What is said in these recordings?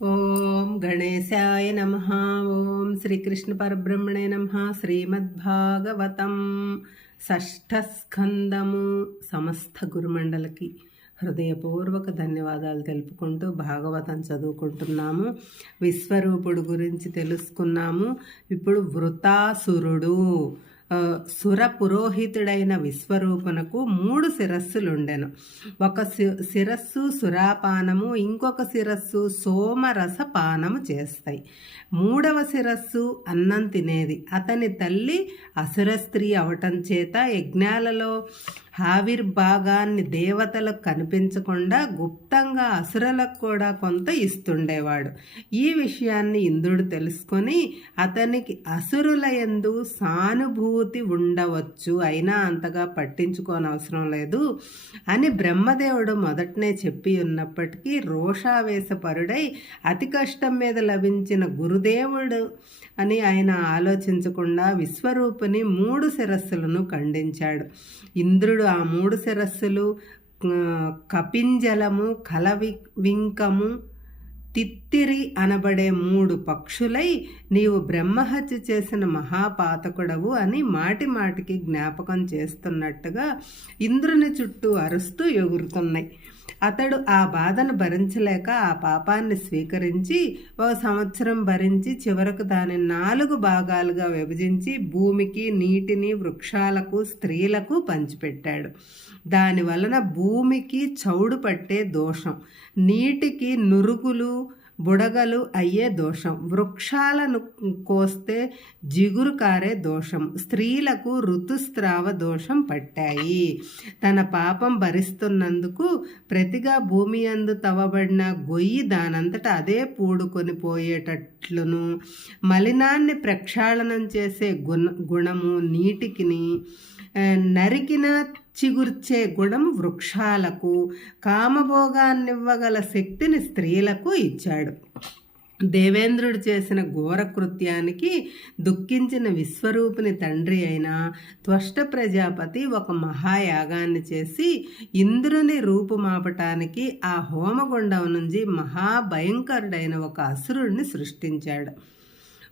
ఓం గణేశాయ నమః. ఓం శ్రీకృష్ణ పరబ్రహ్మణే నమః. శ్రీమద్భాగవతం షష్ఠస్కందము. సమస్త గురుమండలికి హృదయపూర్వక ధన్యవాదాలు తెలుపుకుంటూ భాగవతం చదువుకుంటున్నాము. విశ్వరూపుడు గురించి తెలుసుకున్నాము. ఇప్పుడు వృతాసురుడు, సుర పురోహితుడైన విశ్వరూపునకు 3 శిరస్సులుండెను. ఒక శిరస్సు సురాపానము, ఇంకొక శిరస్సు సోమరస పానము చేస్తాయి. 3వ శిరస్సు అన్నం తినేది. అతని తల్లి అసుర స్త్రీ అవటం చేత యజ్ఞాలలో ఆవిర్భాగాన్ని దేవతలకు కనిపించకుండా గుప్తంగా అసురులకు కూడా కొంత ఇస్తుండేవాడు. ఈ విషయాన్ని ఇంద్రుడు తెలుసుకొని అతనికి అసురుల యందు సానుభూతి ఉండవచ్చు, అయినా అంతగా పట్టించుకోనవసరం లేదు అని బ్రహ్మదేవుడు మొదటనే చెప్పి ఉన్నప్పటికీ రోషావేశపరుడై అతి కష్టం మీద లభించిన గురుదేవుడు అని ఆయన ఆలోచించకుండా విశ్వరూపుని 3 శిరస్సులను ఖండించాడు. ఇంద్రుడు ఆ 3 శిరస్సులు కపింజలము, కలవింకము, తిత్తిరి అనబడే 3 పక్షులై నీవు బ్రహ్మహత్య చేసిన మహాపాతకుడవు అని మాటి మాటికి జ్ఞాపకం చేస్తున్నట్టుగా ఇంద్రుని చుట్టూ అరుస్తూ ఎగురుతున్నాయి. అతడు ఆ బాధను భరించలేక ఆ పాపాన్ని స్వీకరించి 1 సంవత్సరం భరించి చివరకు దాన్ని 4 భాగాలుగా విభజించి భూమికి, నీటిని, వృక్షాలకు, స్త్రీలకు పంచిపెట్టాడు. దాని వలన భూమికి చౌడు పట్టే దోషం, నీటికి నురుగులు బుడగలు అయ్యే దోషం, వృక్షాలను కోస్తే జిగురు కారే దోషం, స్త్రీలకు ఋతుస్రావ దోషం పట్టాయి. తన పాపం భరిస్తున్నందుకు ప్రతిగా భూమి యందు తవ్వబడిన గొయ్యి దానంతట అదే పూడుకొని పోయేటట్లును, మలినాన్ని ప్రక్షాళనం చేసే గుణము నీటికిని, నరికిన చిగుర్చే గుణం వృక్షాలకు, కామభోగాన్నివ్వగల శక్తిని స్త్రీలకు ఇచ్చాడు. దేవేంద్రుడు చేసిన ఘోర కృత్యానికి దుఃఖించిన విశ్వరూపుని తండ్రి అయిన త్వష్ట ప్రజాపతి ఒక మహాయాగాన్ని చేసి ఇంద్రుని రూపుమాపటానికి ఆ హోమగుండం నుంచి మహాభయంకరుడైన ఒక అసురుడిని సృష్టించాడు.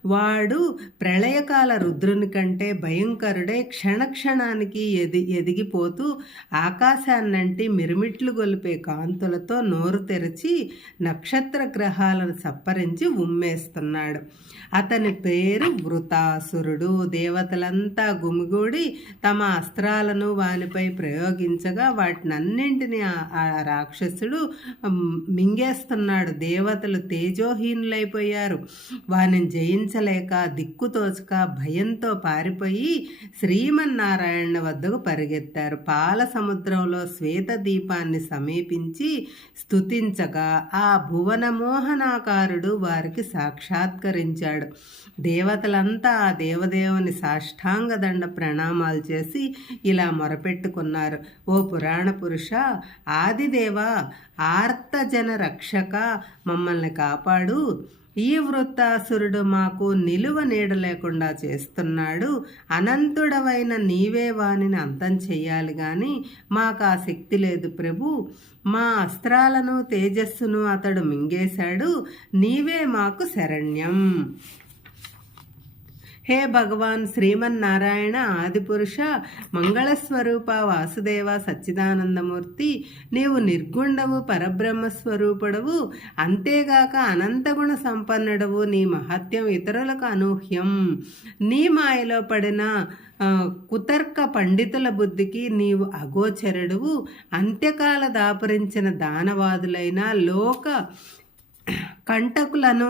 వాడు ప్రళయకాల రుద్రుని కంటే భయంకరుడే క్షణక్షణానికి ఎదిగిపోతూ ఆకాశాన్నంటి మిరుమిట్లు గొలిపే కాంతులతో నోరు తెరచి నక్షత్ర గ్రహాలను సప్పరించి ఉమ్మేస్తున్నాడు. అతని పేరు వృతాసురుడు. దేవతలంతా గుమిగూడి తమ అస్త్రాలను వానిపై ప్రయోగించగా వాటినన్నింటినీ ఆ రాక్షసుడు మింగేస్తున్నాడు. దేవతలు తేజోహీనులైపోయారు. వానిని జయించలేక దిక్కుతోచక భయంతో పారిపోయి శ్రీమన్నారాయణ వద్దకు పరిగెత్తారు. పాల సముద్రంలో శ్వేత దీపాన్ని సమీపించి స్తుతించగా ఆ భువనమోహనాకారుడు వారికి సాక్షాత్కరించాడు. దేవతలంతా ఆ దేవదేవుని సాష్టాంగ దండ ప్రణామాలు చేసి ఇలా మొరపెట్టుకున్నారు. ఓ పురాణ పురుష, ఆదిదేవ, ఆర్తజన రక్షక, మమ్మల్ని కాపాడు. ఈ వృత్తాసురుడు మాకు నిలువ నీడ లేకుండా చేస్తున్నాడు. అనంతుడవైన నీవే వానిని అంతం చెయ్యాలి గాని మాకు ఆ శక్తి లేదు ప్రభు. మా అస్త్రాలను తేజస్సును అతడు మింగేశాడు. నీవే మాకు శరణ్యం. హే భగవాన్ శ్రీమన్నారాయణ ఆదిపురుష, మంగళస్వరూప వాసుదేవ సచ్చిదానందమూర్తి, నీవు నిర్గుండవు, పరబ్రహ్మస్వరూపుడవు, అంతేగాక అనంతగుణ సంపన్నుడవు. నీ మహత్యం ఇతరులకు అనూహ్యం. నీ మాయలో పడిన కుతర్క పండితుల బుద్ధికి నీవు అగోచరుడువు. అంత్యకాల దాపురించిన దానవాదులైన లోక కంటకులను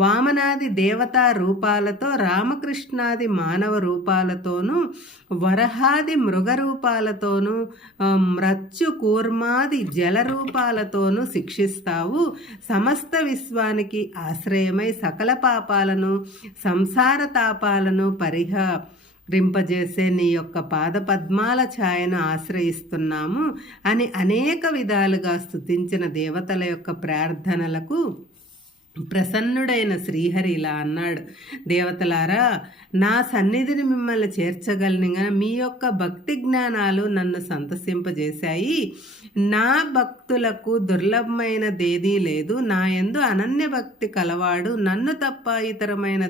వామనాది దేవతా రూపాలతో, రామకృష్ణాది మానవ రూపాలతోనూ, వరహాది మృగ రూపాలతోనూ, మృత్యు కూర్మాది జల రూపాలతోనూ శిక్షిస్తావు. సమస్త విశ్వానికి ఆశ్రయమై సకల పాపాలను, సంసార తాపాలను రింపజేసే నీ యొక్క పాదపద్మాల ఛాయను ఆశ్రయిస్తున్నాము అని అనేక విధాలుగా స్తుతించిన దేవతల యొక్క ప్రార్థనలకు ప్రసన్నుడైన శ్రీహరి ఇలా అన్నాడు, దేవతలారా, నా సన్నిధిని మిమ్మల్ని చేర్చగలనిగా మీ యొక్క భక్తి జ్ఞానాలు నన్ను సంతసింపజేశాయి. నా భక్తులకు దుర్లభమైనదేదీ లేదు. నా యందు అనన్య భక్తి కలవాడు నన్ను తప్ప ఇతరమైన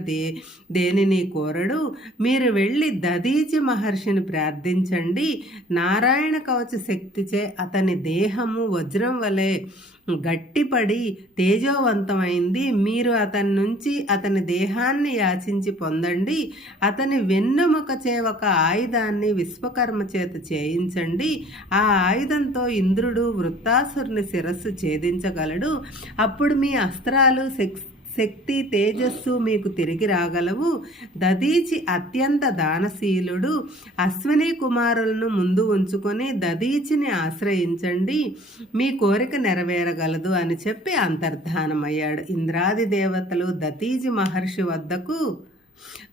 దేనిని కోరడు. మీరు వెళ్ళి దదీచి మహర్షిని ప్రార్థించండి. నారాయణ కవచ శక్తిచే అతని దేహము వజ్రం వలె గట్టిపడి తేజోవంతమైంది. మీరు అతని నుంచి అతని దేహాన్ని యాచించి పొందండి. అతని వెన్నెముకచే ఒక ఆయుధాన్ని విశ్వకర్మ చేత చేయించండి. ఆ ఆయుధంతో ఇంద్రుడు వృత్తాసురుని శిరస్సు ఛేదించగలడు. అప్పుడు మీ అస్త్రాలు శక్తి తేజస్సు మీకు తిరిగి రాగలవు. దదీచి అత్యంత దానశీలుడు. అశ్విని కుమారులను ముందు ఉంచుకొని దదీచిని ఆశ్రయించండి, మీ కోరిక నెరవేరగలదు అని చెప్పి అంతర్ధానమయ్యాడు. ఇంద్రాది దేవతలు దదీచి మహర్షి వద్దకు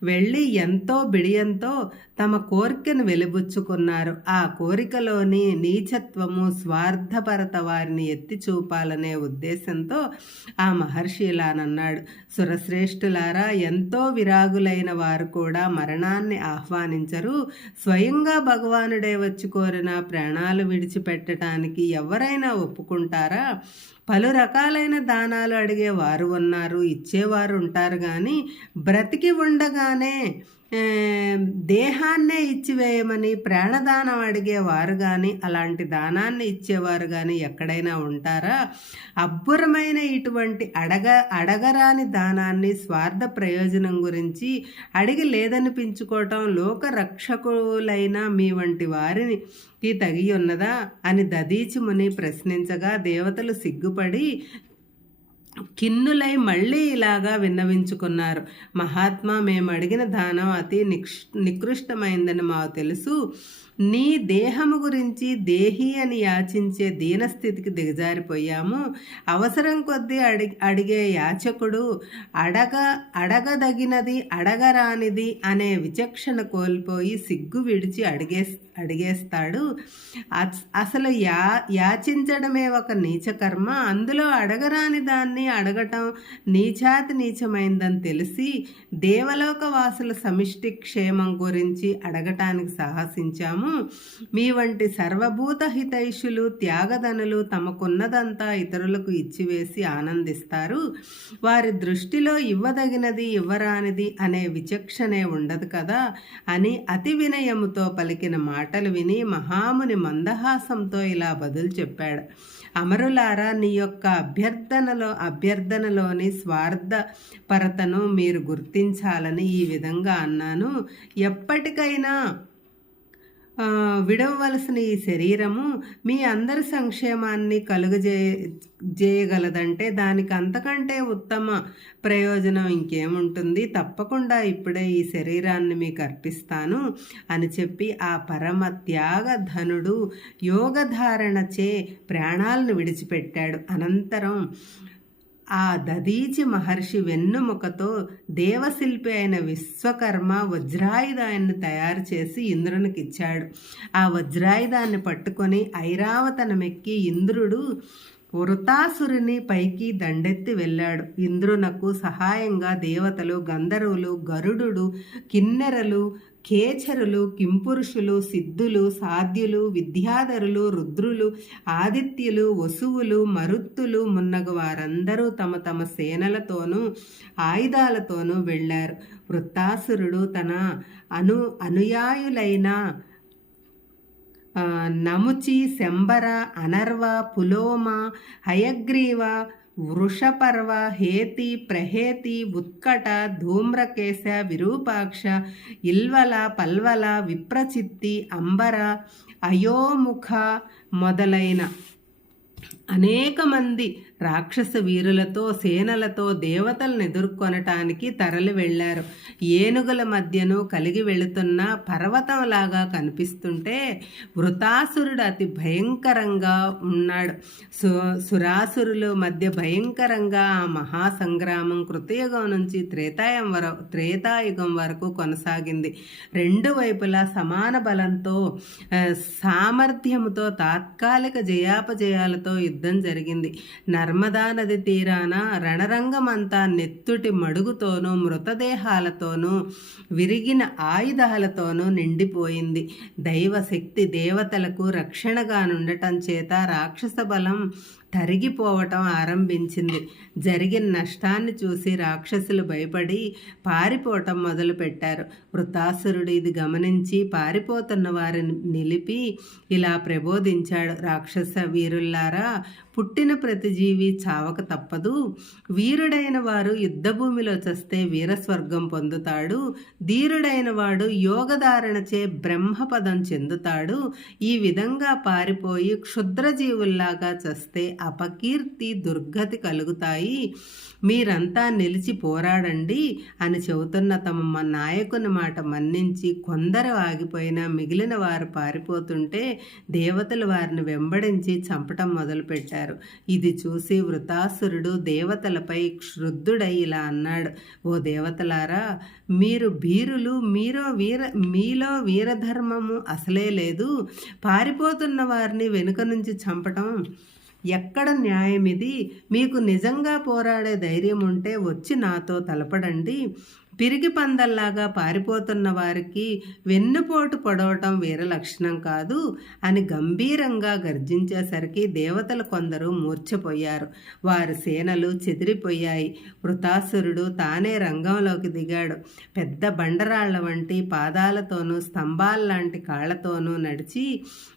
వెళ్ళి ఎంతో బిడియంతో తమ కోరికను వెలిబుచ్చుకున్నారు. ఆ కోరికలోని నీచత్వము, స్వార్థపరత వారిని ఎత్తి చూపాలనే ఉద్దేశంతో ఆ మహర్షి ఇలానన్నాడు, సురశ్రేష్ఠులారా, ఎంతో విరాగులైన వారు కూడా మరణాన్ని ఆహ్వానించరు. స్వయంగా భగవానుడే వచ్చి కోరిన ప్రాణాలు విడిచిపెట్టడానికి ఎవరైనా ఒప్పుకుంటారా? పలు రకాలైన దానాలు అడిగే వారు ఉన్నారు, ఇచ్చేవారు ఉంటారు, కానీ బ్రతికి ఉండగానే దేహాన్నే ఇచ్చివేయమని ప్రాణదానం అడిగేవారు కానీ అలాంటి దానాన్ని ఇచ్చేవారు కానీ ఎక్కడైనా ఉంటారా? అబ్బురమైన ఇటువంటి అడగరాని దానాన్ని స్వార్థ ప్రయోజనం గురించి అడిగి లేదనిపించుకోవటం లోక రక్షకులైన మీ వంటి వారిని తగి ఉన్నదా అని దదీచి ముని ప్రశ్నించగా దేవతలు సిగ్గుపడి కిన్నులై మళ్ళీ ఇలాగా విన్నవించుకున్నారు, మహాత్మా, మేము అడిగిన దానం అతి నికృష్టమైందని మాకు తెలుసు. నీ దేహము గురించి దేహి అని యాచించే దీనస్థితికి దిగజారిపోయాము. అవసరం కొద్దీ అడిగే యాచకుడు అడగదగినది అడగరానిది అనే విచక్షణ కోల్పోయి సిగ్గు విడిచి అడిగేస్తాడు. అసలు యాచించడమే ఒక నీచకర్మ. అందులో అడగరాని దాన్ని అడగటం నీచాతి నీచమైందని తెలిసి దేవలోక వాసుల సమిష్టి క్షేమం గురించి అడగటానికి సాహసించాము. మీ వంటి సర్వభూత హితైషులు త్యాగధనులు తమకున్నదంతా ఇతరులకు ఇచ్చివేసి ఆనందిస్తారు. వారి దృష్టిలో ఇవ్వదగినది ఇవ్వరానిది అనే విచక్షణే ఉండదు కదా అని అతి వినయముతో పలికిన మాటలు విని మహాముని మందహాసంతో ఇలా బదులు చెప్పాడు, అమరులారా, నీ యొక్క అభ్యర్థనలోని స్వార్థపరతను మీరు గుర్తించాలని ఈ విధంగా అన్నాను. ఎప్పటికైనా విడవలసిన ఈ శరీరము మీ అందరి సంక్షేమాన్ని కలుగజేయగలదంటే దానికి అంతకంటే ఉత్తమ ప్రయోజనం ఇంకేముంటుంది? తప్పకుండా ఇప్పుడే ఈ శరీరాన్ని మీకు అర్పిస్తాను అని చెప్పి ఆ పరమ త్యాగధనుడు యోగధారణచే ప్రాణాలను విడిచిపెట్టాడు. అనంతరం ఆ దదీచి మహర్షి వెన్నుముకతో దేవశిల్పి అయిన విశ్వకర్మ వజ్రాయుధాన్ని తయారు చేసి ఇంద్రునికి ఇచ్చాడు. ఆ వజ్రాయుధాన్ని పట్టుకొని ఐరావతనమెక్కి ఇంద్రుడు వృతాసురుని పైకి దండెత్తి వెళ్ళాడు. ఇంద్రునకు సహాయంగా దేవతలు, గంధర్వులు, గరుడు, కిన్నెరలు, కేచరులు, కింపురుషులు, సిద్ధులు, సాధ్యులు, విద్యాధరులు, రుద్రులు, ఆదిత్యులు, వసువులు, మరుత్తులు మున్నగు వారందరూ తమ తమ సేనలతోనూ ఆయుధాలతోనూ వెళ్ళారు. వృత్తాసురుడు తన అనుయాయులైన నముచి, శంబర, అనర్వ, పులోమ, హయగ్రీవ, వృషపర్వ, హేతి, ప్రహేతి, ఉత్కట, ధూమ్రకేశ, విరూపాక్ష, ఇల్వల, పల్వల, విప్రచిత్తి, అంబర, అయోముఖ మొదలైన అనేక మంది రాక్షస వీరులతో సేనలతో దేవతలను ఎదుర్కొనటానికి తరలి వెళ్లారు. ఏనుగుల మధ్యను కలిగి వెళుతున్న పర్వతంలాగా కనిపిస్తుంటే వృతాసురుడు అతి భయంకరంగా ఉన్నాడు. సురాసురుల మధ్య భయంకరంగా ఆ మహాసంగ్రామం కృతయుగం నుంచి త్రేతాయుగం వరకు కొనసాగింది. రెండు వైపులా సమాన బలంతో సామర్థ్యముతో తాత్కాలిక జయాపజయాలతో యుద్ధం జరిగింది. నర్మదా నది తీరాన రణరంగమంతా నెత్తుటి మడుగుతోనూ మృతదేహాలతోనూ విరిగిన ఆయుధాలతోనూ నిండిపోయింది. దైవశక్తి దేవతలకు రక్షణగా నుండటం చేత రాక్షస బలం తరిగిపోవటం ఆరంభించింది. జరిగిన నష్టాన్ని చూసి రాక్షసులు భయపడి పారిపోవటం మొదలుపెట్టారు. వృతాసురుడు ఇది గమనించి పారిపోతున్న వారిని నిలిపి ఇలా ప్రబోధించాడు: రాక్షస వీరుల్లారా, పుట్టిన ప్రతి జీవి చావక తప్పదు. వీరుడైన వారు యుద్ధభూమిలో చస్తే వీరస్వర్గం పొందుతాడు. ధీరుడైన వాడు యోగధారణచే బ్రహ్మపదం చెందుతాడు. ఈ విధంగా పారిపోయి క్షుద్రజీవుల్లాగా చస్తే అపకీర్తి దుర్గతి కలుగుతాయి. మీరంతా నిలిచి పోరాడండి అని చెబుతున్న తమ నాయకుని మాట మన్నించి కొందరు ఆగిపోయినా మిగిలిన వారు పారిపోతుంటే దేవతలు వారిని వెంబడించి చంపటం మొదలుపెట్టారు. ఇది చూసి వృతాసురుడు దేవతలపై క్షుద్ధుడై ఇలా అన్నాడు: ఓ దేవతలారా, మీరు భీరులు, మీలో వీరధర్మము అసలే లేదు. పారిపోతున్న వారిని వెనుక నుంచి చంపటం ఎక్కడ న్యాయం? ఇది మీకు నిజంగా పోరాడే ధైర్యం ఉంటే వచ్చి నాతో తలపడండి. పిరికి పందల్లాగా పారిపోతున్న వారికి వెన్నుపోటు పొడవటం వీర లక్షణం కాదు అని గంభీరంగా గర్జించేసరికి దేవతలు కొందరు మూర్ఛపోయారు. వారి సేనలు చెదిరిపోయాయి. వృతాసురుడు తానే రంగంలోకి దిగాడు. పెద్ద బండరాళ్ల వంటి పాదాలతోనూ స్తంభాల్లాంటి కాళ్లతోనూ నడిచి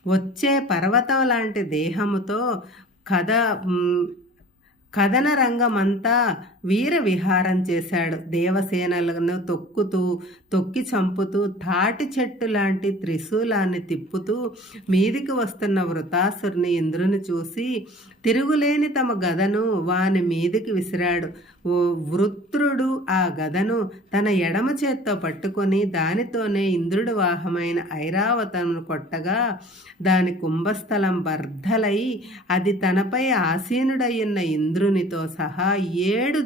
వచ్చే పర్వతం లాంటి దేహముతో కథన రంగమంతా వీర విహారం చేశాడు. దేవసేనలను తొక్కి చంపుతూ తాటి చెట్టు లాంటి త్రిశూలాన్ని తిప్పుతూ మీదికి వస్తున్న వృతాసురుని ఇంద్రుని చూసి తిరుగులేని తమ గదను వాని మీదికి విసిరాడు. వృత్రుడు ఆ గదను తన ఎడమ చేత్తో పట్టుకొని దానితోనే ఇంద్రుడి వాహమైన ఐరావతను కొట్టగా దాని కుంభస్థలం బర్ధలై అది తనపై ఆసీనుడయ్యున్న ఇంద్రునితో సహా 7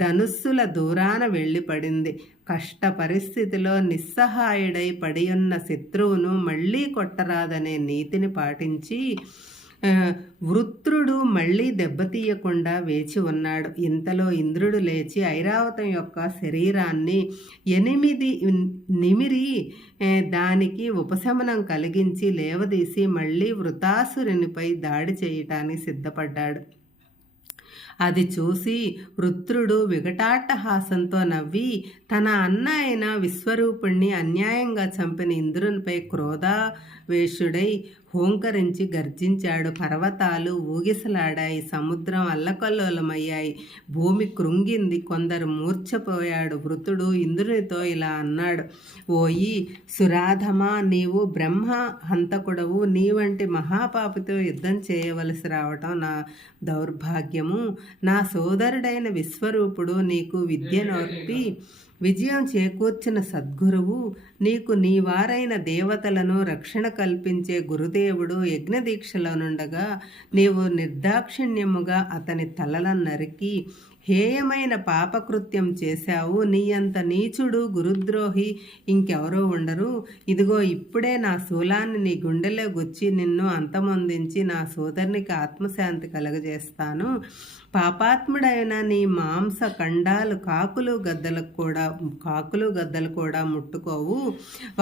ధనుస్సుల దూరాన వెళ్ళిపడింది. కష్ట పరిస్థితిలో నిస్సహాయుడై పడియున్న శత్రువును మళ్ళీ కొట్టరాదనే నీతిని పాటించి వృత్రుడు మళ్ళీ దెబ్బతీయకుండా వేచి ఉన్నాడు. ఇంతలో ఇంద్రుడు లేచి ఐరావతం యొక్క శరీరాన్ని 8 నిమిరి దానికి ఉపశమనం కలిగించి లేవదీసి మళ్ళీ వృతాసురునిపై దాడి చేయటానికి సిద్ధపడ్డాడు. అది చూసి వృత్రుడు వికటాట్టహాసంతో నవ్వి తన అన్న అయిన విశ్వరూపుణ్ణి అన్యాయంగా చంపిన ఇంద్రునిపై క్రోధావేశుడై హోంకరించి గర్జించాడు. పర్వతాలు ఊగిసలాడాయి. సముద్రం అల్లకల్లోలమయ్యాయి. భూమి కృంగింది. కొందరు మూర్ఛపోయాడు. వృతుడు ఇంద్రునితో ఇలా అన్నాడు: ఓయి సురాధమా, నీవు బ్రహ్మ హంతకుడవు. నీ వంటి మహాపాపితో యుద్ధం చేయవలసి రావటం నా దౌర్భాగ్యము. నా సోదరుడైన విశ్వరూపుడు నీకు విద్య నేర్పి విజయం చేకూర్చిన సద్గురువు, నీకు నీవారైన దేవతలను రక్షణ కల్పించే గురుదేవుడు యజ్ఞదీక్షలో నుండగా నీవు నిర్దాక్షిణ్యముగా అతని తలలను నరికి హేయమైన పాపకృత్యం చేశావు. నీ అంత నీచుడు గురుద్రోహి ఇంకెవరో ఉండరు. ఇదిగో ఇప్పుడే నా శూలాన్ని నీ గుండెలో గుచ్చి నిన్ను అంతమొందించి నా సోదరునికి ఆత్మశాంతి కలగజేస్తాను. పాపాత్ముడైన నీ మాంస ఖండాలు కాకులు గద్దలు కూడా ముట్టుకోవు.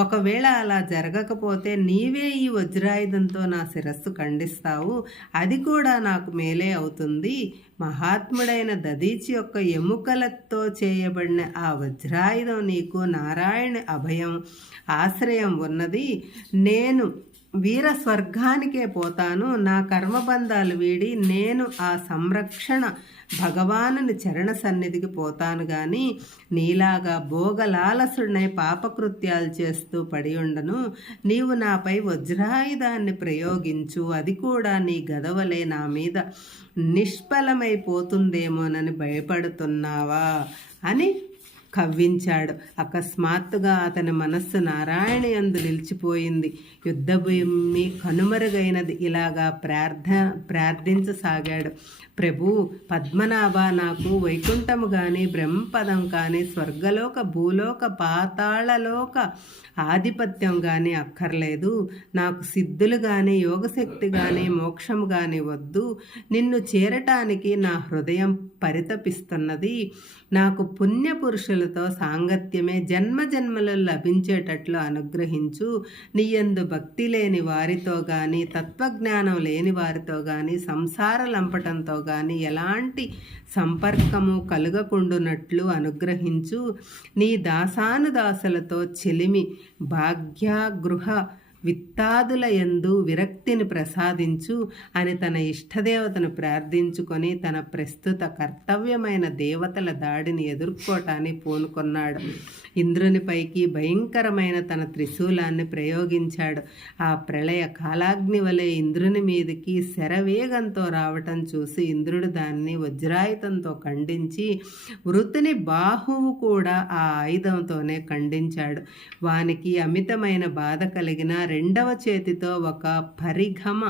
ఒకవేళ అలా జరగకపోతే నీవే ఈ వజ్రాయుధంతో నా శిరస్సు ఖండిస్తావు. అది కూడా నాకు మేలే అవుతుంది. మహాత్ముడైన దదీచి యొక్క ఎముకలతో చేయబడిన ఆ వజ్రాయుధం నీకు నారాయణ అభయం ఆశ్రయం ఉన్నది. నేను వీర స్వర్గానికే పోతాను. నా కర్మబంధాలు వీడి నేను ఆ సంరక్షణ భగవానుని చరణ సన్నిధికి పోతాను గాని నీలాగా భోగలాలసుడనై పాపకృత్యాలు చేస్తూ పడి ఉండను. నీవు నాపై వజ్రాయుధాన్ని ప్రయోగించు, అది కూడా నీ గదవలే నా మీద నిష్ఫలమైపోతుందేమోనని భయపడుతున్నావా అని కవ్వించాడు. అకస్మాత్తుగా అతని మనస్సు నారాయణ యందు నిలిచిపోయింది. యుద్ధభూమి కనుమరుగైనది. ఇలాగా ప్రార్థించసాగాడు. ప్రభు పద్మనాభ, నాకు వైకుంఠము కానీ బ్రహ్మపదం కానీ స్వర్గలోక భూలోక పాతాళలోక ఆధిపత్యం కానీ అక్కర్లేదు. నాకు సిద్ధులు కానీ యోగశక్తి కానీ మోక్షం కానీ వద్దు. నిన్ను చేరటానికి నా హృదయం పరితపిస్తున్నది. నాకు పుణ్యపురుషులతో సాంగత్యమే జన్మజన్మలు లభించేటట్లు అనుగ్రహించు. నీయందు భక్తి లేని వారితో కానీ తత్వజ్ఞానం లేని వారితో కానీ సంసార లంపటంతో కానీ ఎలాంటి సంపర్కము కలుగకుండునట్లు అనుగ్రహించు. నీ దాసానుదాసులతో చెలిమి భాగ్యగృహ విత్తాదుల యందు విరక్తిని ప్రసాదించు అని తన ఇష్టదేవతను ప్రార్థించుకొని తన ప్రస్తుత కర్తవ్యమైన దేవతల దాడిని ఎదుర్కోవటాన్ని పూనుకొన్నాడు. ఇంద్రునిపైకి భయంకరమైన తన త్రిశూలాన్ని ప్రయోగించాడు. ఆ ప్రళయ కాలాగ్ని వలె ఇంద్రుని మీదికి శరవేగంతో రావటం చూసి ఇంద్రుడు దాన్ని వజ్రాయుధంతో ఖండించి వృత్తిని బాహువు కూడా ఆ ఆయుధంతోనే ఖండించాడు. వానికి అమితమైన బాధ కలిగిన రెండవ చేతితో ఒక పరిఘమ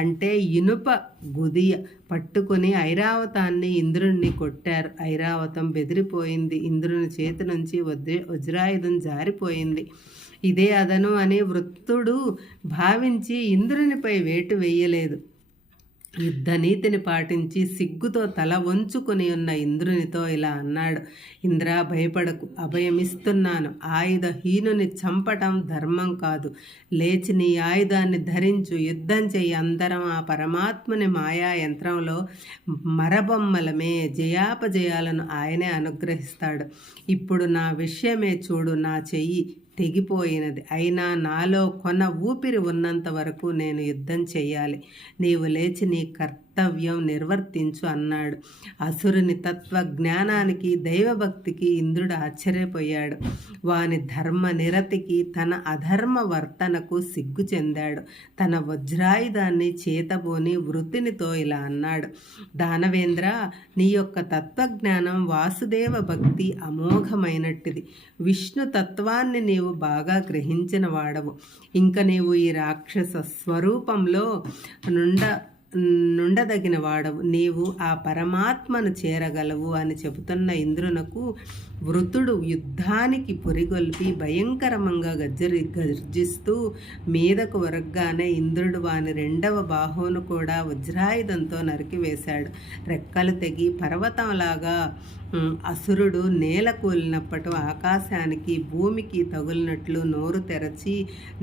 అంటే ఇనుప గుదియ పట్టుకుని ఐరావతాన్ని ఇంద్రుణ్ణి కొట్టారు. ఐరావతం బెదిరిపోయింది. ఇంద్రుని చేతి నుంచి వజ్రాయుధం జారిపోయింది. ఇదే అదను అని వృత్తుడు భావించి ఇంద్రునిపై వేటు వేయలేదు. యుద్ధనీతిని పాటించి సిగ్గుతో తల వంచుకొని ఉన్న ఇంద్రునితో ఇలా అన్నాడు: ఇంద్రా, భయపడకు, అభయమిస్తున్నాను. ఆయుధహీనుని చంపటం ధర్మం కాదు. లేచి నీ ఆయుధాన్ని ధరించు, యుద్ధం చెయ్యి. అందరం ఆ పరమాత్మని మాయా యంత్రంలో మరబొమ్మలమే. జయాపజయాలను ఆయనే అనుగ్రహిస్తాడు. ఇప్పుడు నా విషయమే చూడు. నా చెయ్యి తెగిపోయినది. అయినా నాలో కొన ఊపిరి ఉన్నంత వరకు నేను యుద్ధం చెయ్యాలి. నీవు లేచి నీ కర్తవ్యం నిర్వర్తించు అన్నాడు. అసురుని తత్వ జ్ఞానానికి దైవభక్తికి ఇంద్రుడు ఆశ్చర్యపోయాడు. వాని ధర్మ నిరతికి తన అధర్మ వర్తనకు సిగ్గు చెందాడు. తన వజ్రాయుధాన్ని చేతబోని వృత్తినితో ఇలా అన్నాడు: దానవేంద్ర, నీ యొక్క తత్వజ్ఞానం వాసుదేవ భక్తి అమోఘమైనట్టిది. విష్ణు తత్వాన్ని నీవు బాగా గ్రహించిన వాడవు. ఇంక నీవు ఈ రాక్షస స్వరూపంలో నుండదగిన వాడవు. నీవు ఆ పరమాత్మను చేరగలవు అని చెబుతున్న ఇంద్రునకు వృతుడు యుద్ధానికి పురిగొల్పి భయంకరంగా గర్జిస్తూ మీదకు వరగ్గానే ఇంద్రుడు వాని రెండవ బాహువును కూడా వజ్రాయుధంతో నరికివేశాడు. రెక్కలు తెగి పర్వతంలాగా అసురుడు నేల కూలినప్పటి ఆకాశానికి భూమికి తగులినట్లు నోరు తెరచి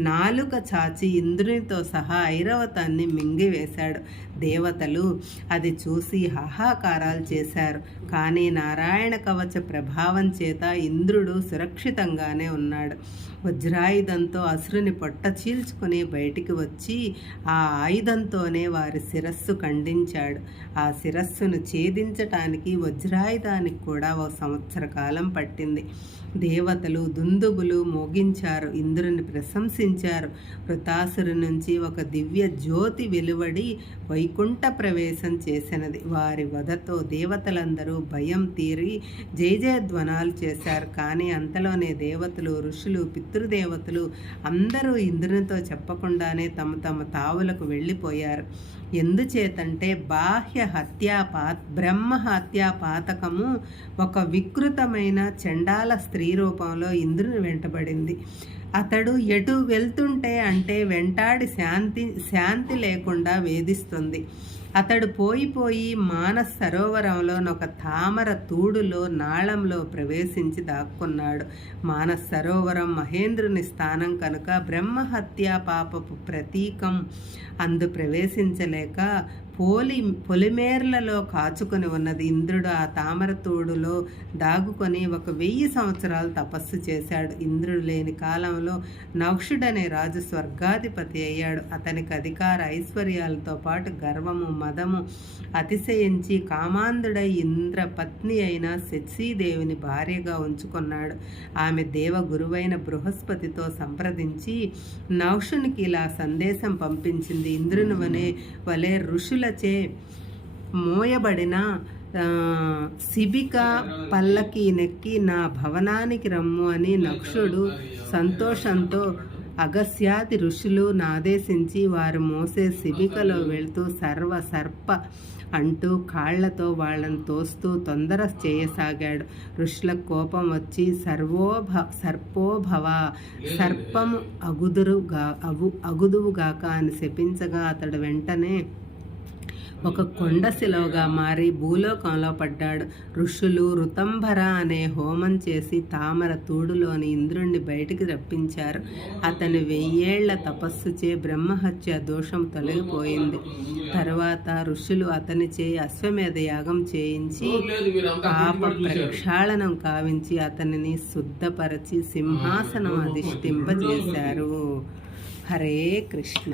నాలుక చాచి ఇంద్రునితో సహా ఐరావతాన్ని మింగివేశాడు. దేవతలు అది చూసి హాహాకారాలు చేశారు. కానీ నారాయణ కవచ ప్రభావం చేత ఇంద్రుడు సురక్షితంగానే ఉన్నాడు. వజ్రాయుధంతో అసురుని పొట్ట చీల్చుకుని బయటికి వచ్చి ఆ ఆయుధంతోనే వారి శిరస్సు ఖండించాడు. ఆ శిరస్సును ఛేదించటానికి వజ్రాయుధానికి కూడా 1 సంవత్సర కాలం పట్టింది. దేవతలు దుందుబులు మోగించారు, ఇంద్రుని ప్రశంసించారు. వృతాసురు నుంచి ఒక దివ్య జ్యోతి వెలువడి వైకుంఠ ప్రవేశం చేసినది. వారి వధతో దేవతలందరూ భయం తీరి జయజయధ్వనాలు చేశారు. కానీ అంతలోనే దేవతలు, ఋషులు, పితృదేవతలు అందరూ ఇంద్రునితో చెప్పకుండానే తమ తమ తావులకు వెళ్ళిపోయారు. ఎందుచేతంటే బాహ్య బ్రహ్మ హత్యా పాతకము ఒక వికృతమైన చండాల స్త్రీ రూపంలో ఇంద్రుని వెంటబడింది. అతడు ఎటు వెళ్తుంటే అంటే వెంటాడి శాంతి లేకుండా వేధిస్తుంది. అతడు పోయి మానస సరోవరంలో ఒక తామర తూడులో నాళంలో ప్రవేశించి దాక్కున్నాడు. మానస సరోవరం మహేంద్రుని స్థానం కనుక బ్రహ్మహత్యా పాపపు ప్రతీకం. అందు ప్రవేశించలేక పొలిమేర్లలో కాచుకొని ఉన్నది. ఇంద్రుడు ఆ తామర తోడులో దాగుకొని 1000 సంవత్సరాలు తపస్సు చేశాడు. ఇంద్రుడు లేని కాలంలో నక్షుడనే రాజు స్వర్గాధిపతి అయ్యాడు. అతనికి అధికార ఐశ్వర్యాలతో పాటు గర్వము, మదము అతిశయించి కామాంధుడై ఇంద్ర పత్ని అయిన శచీదేవిని భార్యగా ఉంచుకున్నాడు. ఆమె దేవ గురువైన బృహస్పతితో సంప్రదించి నక్షునికి ఇలా సందేశం పంపించింది: ఇంద్రుని వలె ఋషులచే మోయబడిన శిబిక పల్లకి నెక్కి నా భవనానికి రమ్ము అని నక్షుడు సంతోషంతో అగస్యాది ఋషులు నాదేశించి వారు మోసే శిబికలో వెళ్తూ సర్ప అంటూ కాళ్లతో వాళ్ళని తోస్తూ తొందర చేయసాగాడు. ఋషులకు కోపం వచ్చి సర్పోభవ, సర్పము అగుదువుగాక అని శపించగా అతడు వెంటనే ఒక కొండ శిలవగా మారి భూలోకంలో పడ్డాడు. ఋషులు ఋతంభర అనే హోమం చేసి తామర తూడులోని ఇంద్రుణ్ణి బయటికి రప్పించారు. అతని 1000 ఏళ్ల తపస్సుచే బ్రహ్మహత్య దోషం తొలగిపోయింది. తరువాత ఋషులు అతనిచే అశ్వమేధ యాగం చేయించి పాప ప్రక్షాళనం కావించి అతనిని శుద్ధపరచి సింహాసనం అధిష్ఠింపజేశారు. హరే కృష్ణ.